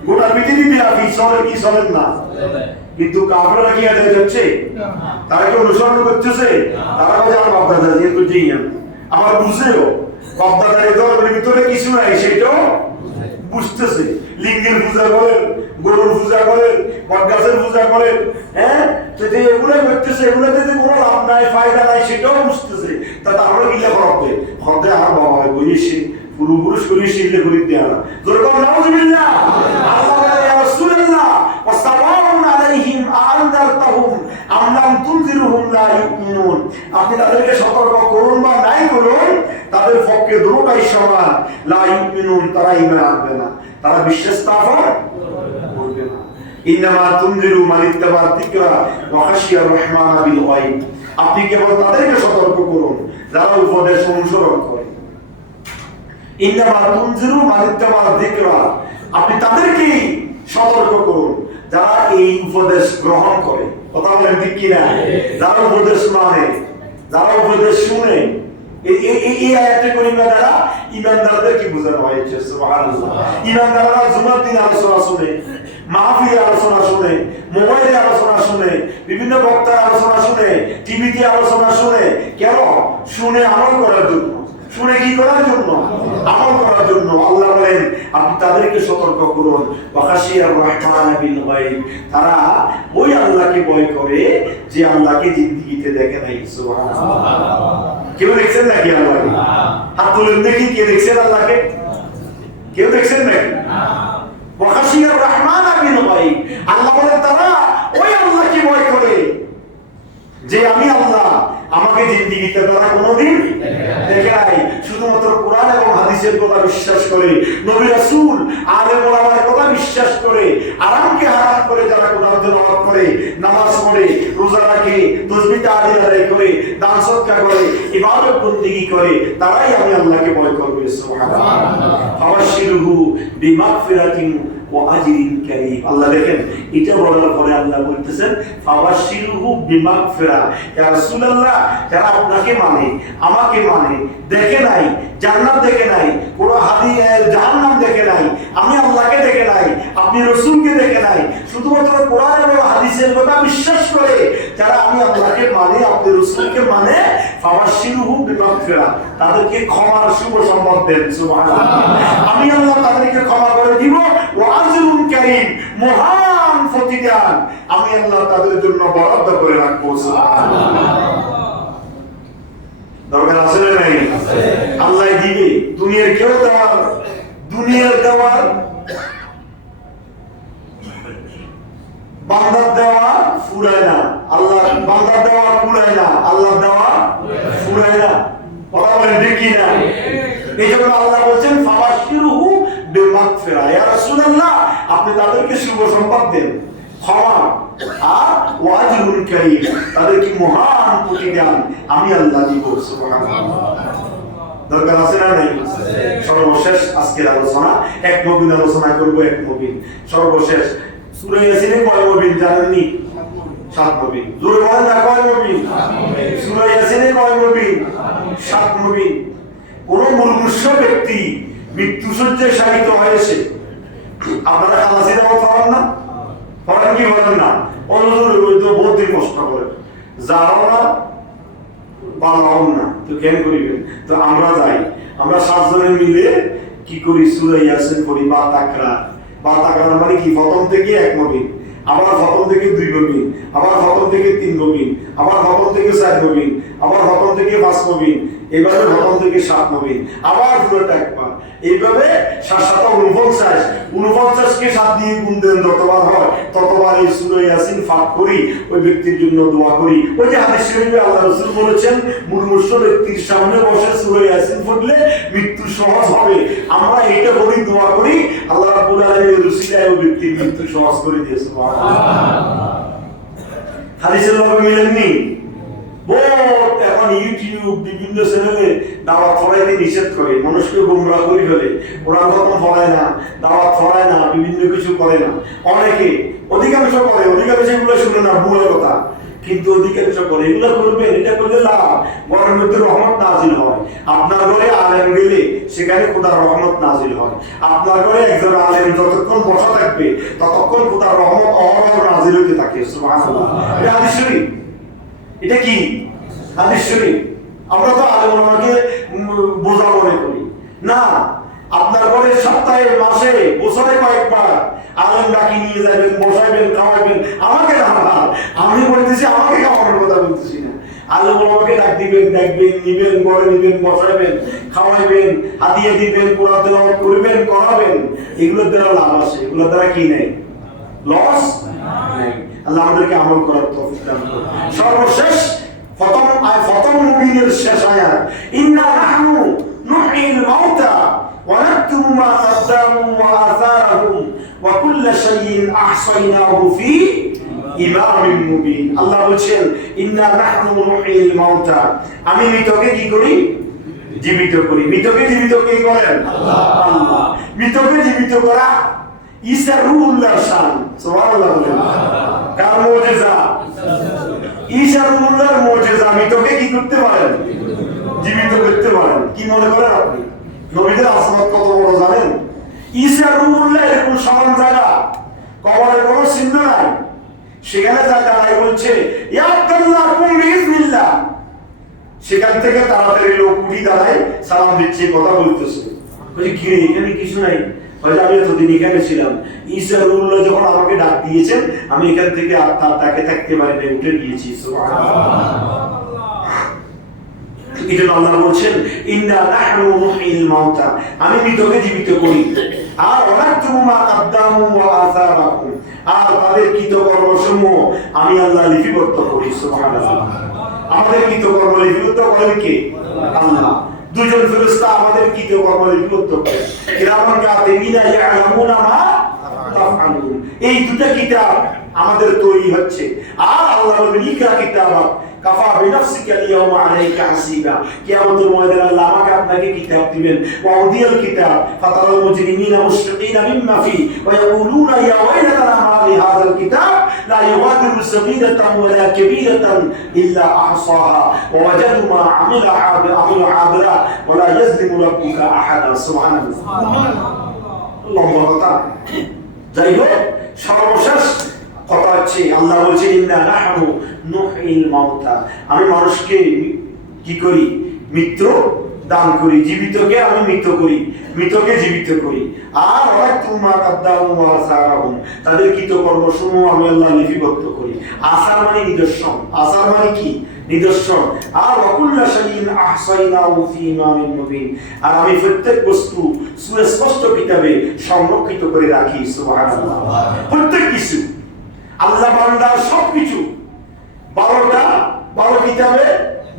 গোটা পৃথিবীতে আপনি চলেন কি চলেন না, কিন্তু কাফেররা কি আদায় করছে? তারা কি অনুসরণ করতেছে? তারা বলে আমার বাপদাদা দিয়ে করছি, আমার বুঝেও বাপদাদার ধর্মের ভিতরে কিছু নাই সেটাও বুঝতেছে। লিঙ্গের পূজা করেন, গরুর পূজা করেন, বটগাছের পূজা করেন, হ্যাঁ, যদি এগুলো করতেছে, এগুলোতে যে কোনো লাভ নাই ফায়দা নাই সেটাও বুঝতেছে। তা তাহলে কি হবে? হবে আর বাবা বলিসি পূর্বপুরুষ করি শিখলে করি দেয়া না। যেরকম নাউযুবিল্লাহ। আল্লাহ বলে ইয়া রাসূলুল্লাহ ওয়াসাওয়াউন আলাইহিম আনদারতাহুম আম লাম তুনজিরহুম লা ইউমিনুন, আপনি তাদেরকে সতর্ক করুন বা নাই করুন, তাদের পক্ষে দুটোই সমান। লা ইউমিনুন, তারা ঈমান আনবে না, তারা বিশ্বাস স্থাপন করবে না। ইন্নামা তুনজিরু মান ইত্তাবা যিকরা ওয়া খাশিয়ার রহমান বিল গায়ব, আপনি কেবল তাদেরকে সতর্ক করুন যারা উপদেশ অনুসরণ করে। ইন্নামা তুনজিরু মান ইত্তাবা যিকরা, আপনি তাদেরকে সতর্ক করুন যারা এই উপদেশ গ্রহণ করে। কথা বলেন ঠিক কি না? যারা উপদেশ মানে, যারা উপদেশ শুনে। এই আয়াতে কারিমা দ্বারা ঈমানদারদের কি বোঝানো হয়েছে? সুবহানাল্লাহ। ঈমানদাররা জুমার দিন আলোচনা শুনে, মাহফিলে আলোচনা শুনে, মোবাইলে আলোচনা শুনে, বিভিন্ন বক্তার আলোচনা শুনে, টিভিতে আলোচনা শুনে, কেন শুনে? আমল করার জন্য। শুনে কি করার জন্য? আমল করার জন্য। আল্লাহ বলেন আপনি তাদেরকে সতর্ক করুন ওয়াখাশিয়ার রহমান বিল গায়ব, তারা ওই আল্লাহকে ভয় করে যে আল্লাহকে জিন্দেগিতে দেখে নাই। সুবহানাল্লাহ। কেউ দেখছেন নাকি আল্লাহকে? হাত তুলেন দেখি, কে দেখছেন আল্লাহকে? কেউ দেখছেন নাকি? ওয়াখাশিয়ার রহমান বিল গায়ব, আল্লাহ বলেন তারা ওই আল্লাহকে ভয় করে যে আমি আল্লাহ, আমাকে জিন্দেগিতে তারা কোনোদিন দেখে নাই। শুধুমাত্র কোরআন এবং হাদিসের কথা বিশ্বাস করে, নবী রাসূল আলেম ওলামার কথা বিশ্বাস করে, আরামকে হারাম করে যারা কোরআন তেলাওয়াত করে, নামাজ পড়ে, রোজা রাখে, তাসবিহ তাহলিল আদায় করে, দান সদকা করে, ইবাদত বন্দেগী করে, তারাই আমি আল্লাহকে ভয় করবে। সুবহানাল্লাহ। ফাবাশশিরহু বিমাগফিরাতিন ওয়া আজরিন কারীম। আল্লাহ দেখেন এটা বলার পরে আল্লাহ বলতেছেন ফাবাশশিরহু বিমাগফিরা। ইয়া রাসূলুল্লাহ, যারা আপনাকে মানে, আমাকে মানে, দেখে নাই, জান্নাত দেখে নাই, কোন জাহান্নাম দেখে নাই, আমি আল্লাহকে দেখে নাই, আপনি রাসূলকে দেখে নাই, শুধুমাত্র কোরআন এবং হাদিসের কথা বিশ্বাস করে যারা আমি আল্লাহকে মানে, আপনি রাসূলকে মানে, ফাবাশশিরহু বিমাগফিরা, তাদেরকে ক্ষমার শুভ সংবাদ দেন। সুবহানাল্লাহ। আমি আল্লাহ তাদেরকে ক্ষমা করে দিব, ওয়া আজরুন কারীম, মহান প্রতিদান আমি আল্লাহ তাদের জন্য বরাদ্দ করে রাখবো। সুবহানাল্লাহ। দরকার আছে না নাই? আল্লাহ দিবে, দুনিয়ার কেউ দেওয়ার, দুনিয়ার দেওয়ার, বান্দার দেওয়া ফুরায় না। আল্লাহ বান্দার দেওয়া ফুরায় না, আল্লাহ দেওয়া ফুরায় না। কথা বলেন ঠিক কি না? এই জন্য আল্লাহ বলছেন ফাবাশশিরহু বিমাগফিরা। ইয়া রাসূলুল্লাহ, আপনি তাদেরকে শুভ সংবাদ দেন, ক্ষমা আর ওয়াজরুল কারীম, তাদেরকে মহান প্রতিদান আমি আল্লাহ দিব। সুবহানাল্লাহ। দরকার আছে না নাই? সর্বশেষ আজকের আলোচনা এক মুবিন আলোচনা করব। এক মুবিন সর্বশেষ সূরা ইয়াসিনে কয় মুবিন জানেননি? 7 মুবিন। জোরে বলেন না, কয় মুবিন? সূরা ইয়াসিনে কয় মুবিন? 7 মুবিন। কোন মুমূর্ষ ব্যক্তি মৃত্যু সজ্জায় শায়িত হয়েছে, আপনারা খালাসি দাওয়াত করেন না? করেন কি করেন না? অনুজোরে বলতে বহুত দিন কষ্ট করে যাও না, পালাও না, তো কেন করিবেন? তো আমরা যাই, আমরা 7 জনে মিলে কি করি? সূরা ইয়াসিন পড়ি। বা তাকরা মানে কি? প্রথম থেকে 1 মুবিন, আবার প্রথম থেকে 2 মুবিন, আবার প্রথম থেকে 3 মুবিন, আবার প্রথম থেকে 4 মুবিন, আবার প্রথম থেকে 5 মুবিন, এবারে প্রথম থেকে 7 মুবিন, আবার পুরোটা একবার। এইভাবে 49 কে 7 দিয়ে গুণ দেন, যতবার হয় ততবার এই সূরা ইয়াসিন পাঠ করি, ওই ব্যক্তির জন্য দোয়া করি। ওই যে হাদিস শরীফে আল্লাহ রাসূল বলেছেন, মুমূর্ষ ব্যক্তির সামনে বসে সূরা ইয়াসিন পড়লে মৃত্যু সহজ হবে। আমরা এটা করি, দোয়া করি, আল্লাহ রাব্বুল আলামিনের উসিলায় ওই ব্যক্তির মৃত্যু সহজ করে দিয়েছে। সুবহানাল্লাহ। হাদিসের লগে মিলেননি? বহুত এখন ইউটিউব বিভিন্ন চ্যানেলে দাওয়াত ছড়াইতে নিষেধ করে, মানুষকে গোমরাহ করে ফেলে। কোরআন খতম পড়ায় না, দাওয়াত ছড়ায় না, বিভিন্ন কিছু করে না। অনেকে, অধিকাংশ করে, অধিকাংশ এগুলো শুনে না, ভুলের কথা, কিন্তু অধিকাংশ করে। এগুলো করবেন, এটা করলে লাভ, ঘরের মধ্যে রহমত নাজিল হয়। আপনার ঘরে আলেম গেলে সেখানে খোদার রহমত নাজিল হয়। আপনার ঘরে একজন আলেম যতক্ষণ বসা থাকবে ততক্ষণ খোদার রহমত অহরহ নাজিল হতে থাকে। সুবহানাল্লাহ। এটা হাদিস শরীফ। এটা কি? হাদিস শরীফ। আমরা তো আলেম ওলামাকে বোঝা মনে করি না। আপনার ঘরে সপ্তাহে, মাসে, বছরে কয়েকবার আলেম ডাকি নিয়ে যাবেন, বসাইবেন, খাওয়াইবেন। আমাকে না, আমি বলতেছি, আমাকে খাওয়ানোর কথা বলতেছি না। আলেম ওলামাকে ডাক দিবেন, দেখবেন, নিবেন, ঘরে নিবেন, বসাইবেন, খাওয়াইবেন, হাদিয়া দিবেন, কোরআন তেলাওয়াত করবেন, করাবেন। এগুলোর দ্বারা লাভ আছে, এগুলোর দ্বারা কি নেই? লস নেই। আল্লাহ আমাদেরকে আমল করার তৌফিক দান করুন। সর্বশেষ প্রথম মুমিনের শেষ আয়াত, ইন্না নাহনু নুহয়িল মাউতা ওয়া নাকতুবু মা কদ্দামু ওয়া আসারহুম ওয়া কুল্লা শাইইন আহসাইনাহু ফি ইমামিন মুবিন। আল্লাহ বলেন, ইন্না নাহনু নুহয়িল মাউতা, আমি মৃতকে কি করি? জীবিত করি। মৃতকে জীবিত কে করেন? আল্লাহ। মৃতকে জীবিত করা ঈসা রূহুল্লাহর শান। সুবহানাল্লাহ বলেন। কার মুজিজা? ঈসা রূহুল্লাহর মুজিজা। মৃতকে কি করতে পারেন? জীবিত করতে পারেন। কি মনে করেন আপনি? নবীদের আসমত কত বড় জানেন? ঈসা রূহুল্লাহ এরকম সমান জায়গা, কবরের কোনো চিহ্ন নাই, সেখানে যা দাঁড়ায় বলছে, ইয়া আব্দুল্লাহ কুম বিইজনিল্লাহ। সেখান থেকে তাড়াতাড়ি লোক উঠি দাঁড়ায়, সালাম দিচ্ছে, কথা বলতেছে। বলি কি রে, এখানে কিছু নাই? হয়তো আমি এতদিন এখানে ছিলাম, ঈসা রূহুল্লাহ যখন আমাকে ডাক দিয়েছেন, আমি এখান থেকে আর তার ডাকে থাকতে পারি না, উঠে গিয়েছি। সুবহানাল্লাহ। এটা আল্লাহ বলছেন, ইন্না নাহনু নুহয়িল মাউতা, আমি মৃতকে জীবিত করি। আর ওয়ানাকতুবু মা কদ্দামু ওয়া আসারহুম, আর তাদের কৃতকর্মসমূহ আমি আল্লাহ লিপিবদ্ধ করি। সুবহানাল্লাহ। আমাদের কৃতকর্ম লিপিবদ্ধ করেন কে? আল্লাহ। দুজন ফেরেশতা আমাদের কৃতকর্ম লিপিবদ্ধ করে। কিরামান কাতিবিনা ইয়ালামুনা মা তাফআলুন। এই দুটো কিতাব আমাদের তৈরি হচ্ছে। আর আল্লাহ বলেন, ইকরা কিতাবাক কাফা বিনাফসিকা আল-ইয়াওমা আলাইকা হাসিবা। কিয়ামতের ময়দানে আল্লাহ আমাকে আপনাকে কিতাব দিবেন। ওয়া উদিয়াল কিতাব ফাতারাল মুজরিমিনা মুশফিকিনা মিম্মা ফি ওয়া ইয়াকুলুনা ইয়া ওয়াইলানা মা লিহাযাল কিতাব লা ইউগাদিরু সাগীরাতান ওয়ালা কাবীরাতান ইল্লা আহসাহা ওয়া ওয়াজাদু মা আমিলা হাদিরা ওয়ালা ইয়াজলিমু রাব্বুকা আহাদা। সুবহানাল্লাহ। আল্লাহু আকবার। যাই হোক, সর্বশেষ কথা হচ্ছে, আল্লাহ বলছেন, ইন্না নাহনু নুহয়িল মাউতা, আমি মানুষকে কি করি? মৃত্যু দান করি। জীবিতকে আমি মৃত করি, মৃতকে জীবিত করি। আর ওয়ানাকতুবু মা কদ্দামু ওয়া আসারহুম, তাদের কৃতকর্মসমূহ আমি আল্লাহ লিপিবদ্ধ করি। আসার মানে নিদর্শন। আসার মানে কি? নিদর্শন। আর ওয়া কুল্লা শাইইন আহসাইনাহু ফি ইমামিন মুবিন, আর আমি প্রত্যেক বস্তু সুস্পষ্ট কিতাবে সংরক্ষিত করে রাখি। সুবহানাল্লাহ। প্রত্যেক কিছু আল্লাহ বান্দার সবকিছু 12 কিতাবে,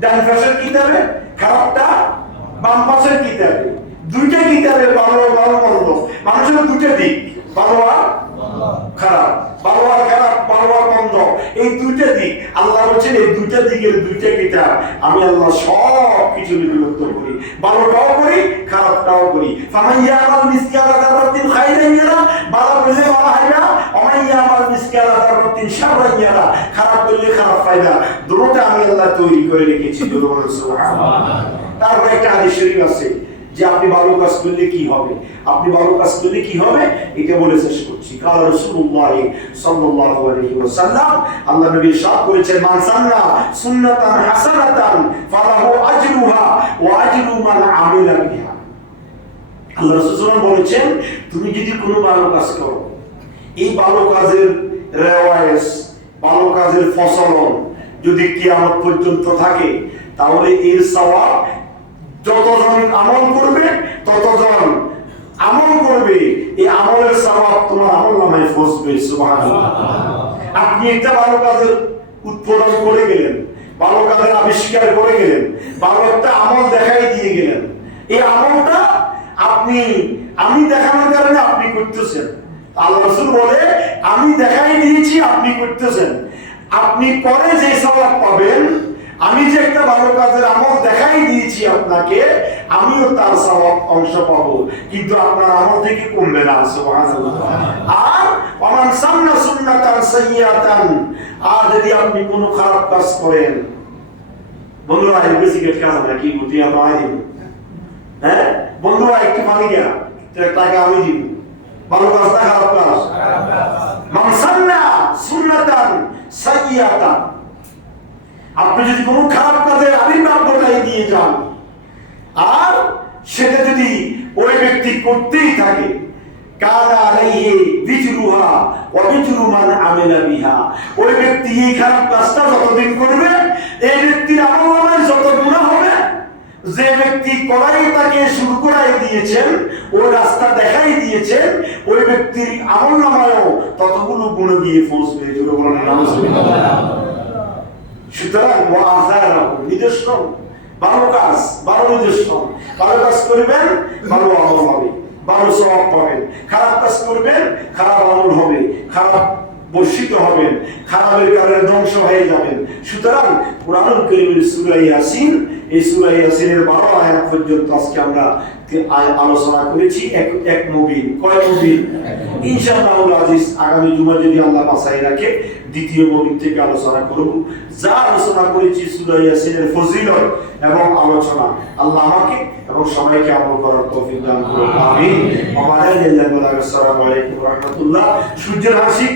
ডান পাশের কিতাবে, খারাপটা বাম পাশের কিতাবে, দুইটা কিতাবে 12 মন্দ। মানুষের দুটো দিক, ভালো আর দুইটা দিকের দুইটা কিতাব, আমি আল্লাহ সব কিছু লিপিবদ্ধ করি, ভালোটাও করি খারাপটাও করি। ফামান ইয়ামাল মিসকালা যারাতিন খাইরান ইয়ারা, ভালো করলে ভালো হইবা, ওমান ইয়ামাল মিসকালা যারাতিন শাররান ইয়ারা, খারাপ করলে খারাপ পাইবা। দুটোটা আমি আল্লাহ তৈরি করে রেখেছি। সুবহানাল্লাহ। তারপরে একটা হাদিস শরীফ আছে যে আপনি ভালো কাজ করলে কি হবে, আপনি ভালো কাজ করলে কি হবে, এটা বলে শেষ করছি। কাল রাসূলুল্লাহ সাল্লাল্লাহু আলাইহি ওয়াসাল্লাম, আল্লাহ নবী ইরশাদ করেছেন, মান সান্না সুন্নাতান হাসানাতান ফালাহু আজরুহা ওয়া আজরু মান আমিলা বিহা। আল্লাহ রাসূল বলেছেন, তুমি যদি কোনো ভালো কাজ করো, এই ভালো কাজের রেওয়ায়েজ, ভালো কাজের ফসলন যদি কিয়ামত পর্যন্ত থাকে, তাহলে এর সওয়াব যতজন আমল করবে ততজন আমল করবে, এই আমলের সওয়াব তোমার আমলনামায় পৌঁছবে। সুবহানাল্লাহ। আপনি একটা ভালো কাজের উৎপাদন করে গেলেন, ভালো কাজের আবিষ্কার করে গেলেন, ভালো একটা আমল দেখাই দিয়ে গেলেন, এই আমলটা আমি দেখানোর কারণে আপনি করতেছেন। আল্লাহ রাসূল বলে, আমি দেখাই দিয়েছি আপনি করতেছেন, আপনি পরে যে সওয়াব পাবেন, আমি যে একটা ভালো কাজের আমল দেখাই দিয়েছি আপনাকে, আমিও তার সওয়াব অংশ পাবো, কিন্তু আপনার আমল থেকে কমবে না। সুবহানাল্লাহ। আর ওমান সান্না সুন্নাতান সাইয়্যাতান, আর যদি আপনি কোনো খারাপ কাজ করেন, বন্ধুরা এই বেসিকেট কাজ না কি বুঝি আপনারা দিন, হ্যাঁ বন্ধুরা একটু পানি গেল টাকা আমি দিব, ভালো কাজ না খারাপ কাজ? মান সান্না সুন্নাতান সাইয়্যাতান, আপনি যদি কোনো খারাপ কাজের আবির্ভাব ঘটাই দিয়ে যান, আর সেটা যদি ওই ব্যক্তি করতেই থাকে, কানা আলাইহি বিজরুহা ওয়া বিজরু মান আমিলা বিহা, ওই ব্যক্তি এই খারাপ কাজটা যতদিন করবে, এই ব্যক্তির আমলনামায় যত গুনাহ হবে, যে ব্যক্তি করাই তাকে শুরু করাই দিয়েছেন, ওই রাস্তা দেখাই দিয়েছেন, ওই ব্যক্তির আমলনামায়ও ততগুলো গুণ গিয়ে পৌঁছবে। জোরে বলেন নাউজুবিল্লাহ। সুতরাং নিদর্শন, ভালো কাজ, ভালো নিদর্শন, ভালো কাজ করবেন ভালো আমল হবে, ভালো সওয়াব পাবেন, খারাপ কাজ করবেন খারাপ আমল হবে, খারাপ বর্ষিত হবেন, খারাপের কারণে ধ্বংস হয়ে যাবেন। সুতরাং কুরআনুল কারীমের সূরা ইয়াসিন, এই সূরা ইয়াসিনের 12 আয়াত পর্যন্ত আজকে আমরা আলোচনা করেছি। এক মুবিন, কয় মুবিন? ইনশাআল্লাহ আজিজ আগামী জুমা যদি আল্লাহ বাঁচায় রাখে, দ্বিতীয় মুবিন থেকে আলোচনা করব। যা আলোচনা করেছি সূরা ইয়াসিনের ফজিলত এবং আলোচনা, আল্লাহ আমাকে এবং সবাইকে আমল করার তৌফিক দান করুন। আমিন। আসসালামু আলাইকুম ওয়া রাহমাতুল্লাহ। সূর্যের হাসি